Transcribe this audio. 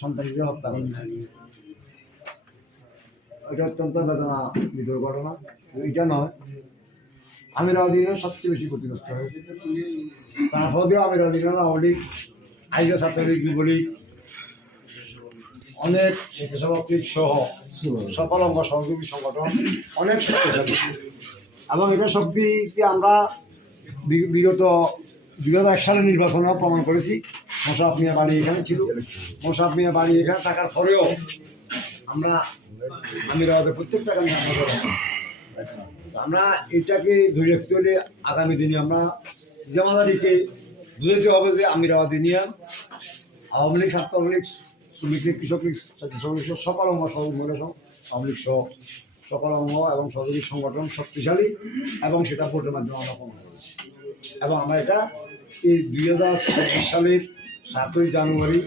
সন্ত্রাসীরা হত্যা করেছে। এটা অত্যন্ত বেদনা বিধর ঘটনা। এটা নয়, আমিরাবাদীরা সবচেয়ে বেশি ক্ষতিগ্রস্ত হয়েছে। তারপরেও আমিরাবাদীরা আওয়ামী লীগ, আইজা ছাত্রলীগ, যুবলীগ, অনেক স্বেচ্ছাসেবক সহ সকল অঙ্গ সহযোগী সংগঠন অনেক শক্তিশালী, এবং এটা শক্তিকে আমরা বিগত 2001 সালের নির্বাচনে প্রমাণ করেছি। মোশাররফ মিয়া বাড়ি এখানে ছিল, মোশাররফ মিয়া বাড়ি এখানে থাকার পরেও আমরা আমিরাবাদের প্রত্যেকটা কারণে আমরা এটাকে ধরে রাখতে হলে আগামী দিনে আমরা জামাতারিকে বুঝাতে হবে যে আমিরাবাদী নিয়ে আওয়ামী লীগ, ছাত্রলীগ, শ্রমিক লীগ, কৃষক লীগ, শ্রমিক লীগ, সকল অঙ্গ সহযোগী আওয়ামী লীগ সহ সকল অঙ্গ এবং সহযোগী সংগঠন শক্তিশালী, এবং সেটা ভোটের মাধ্যমে আমরা প্রমাণ করেছি। এবং আমরা এটা এই 2025 সালের 7ই জানুয়ারি